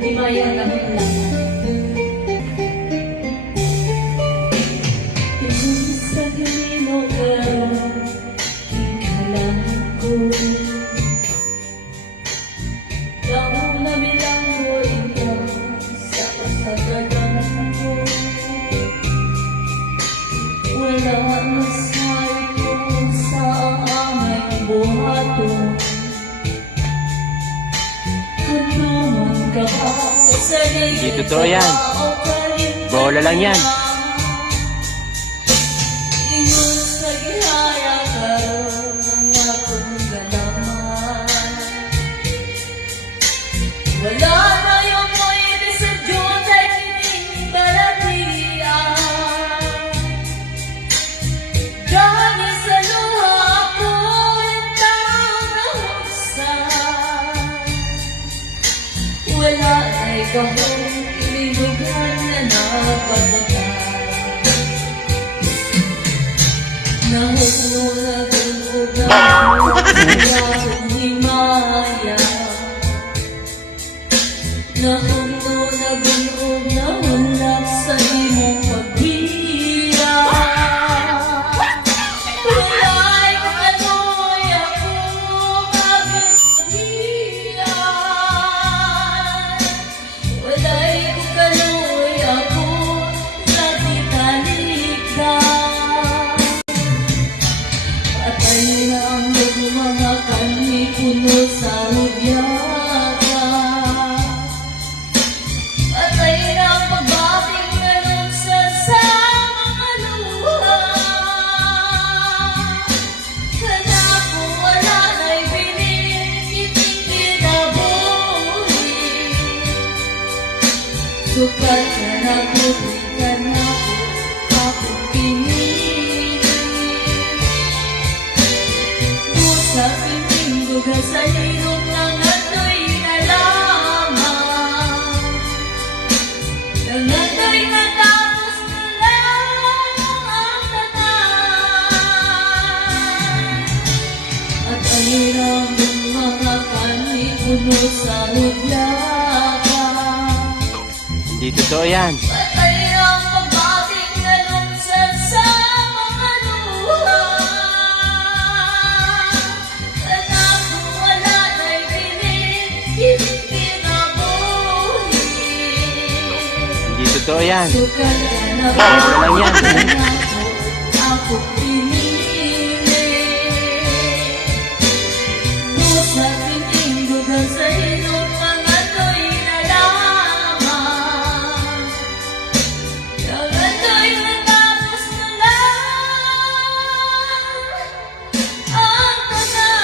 Himaya naman lang. Sa mo ka, ikalang ko. Lang na bilang mo ikaw sa kasagalan ko. Wala masay ko sa aming buhaton. Kanuman ka ba sa Hindi totoo yan. Bola lang yan. Ingon sa gihaya karon ang akong galaman. Wala na yung mo ibig sa Diyos ay kining balatian. Dahil sa luha ko itang nahuksan. Wala ay kahong ililugan na napagbaga. Nahulog ang akong himaya. Nahulog nahulog sa imong pagbiya. Wala'y kanoy ako magbiyan. Wala'y kanoy ako nagtitalikdan. Patay na ang mga kami puno sa hudyaga. Patay na ang pagbating na luksan sa mga luha. Kanako wala na'y binikiting kinabuhi. Sukat ka na po, ka na po, ako pinili. Sa piling duga sa hirong ng ato'y nalaman. Ng ato'y natapos na lang ang tanan. At ang hirang ng mga kani puno sa hudyaga. Hindi totoo yan. Patay ang pagbating na lungsad sa mga luha. Kanako wala na'y binikiting kinabuhi. Hindi totoo yan. Sukat ka na ba? Bola lang yan. Ako pinili. Sa piling dugang sa ilong ang ato'y nalaman. Ang ato'y natapos na lang ang tanan.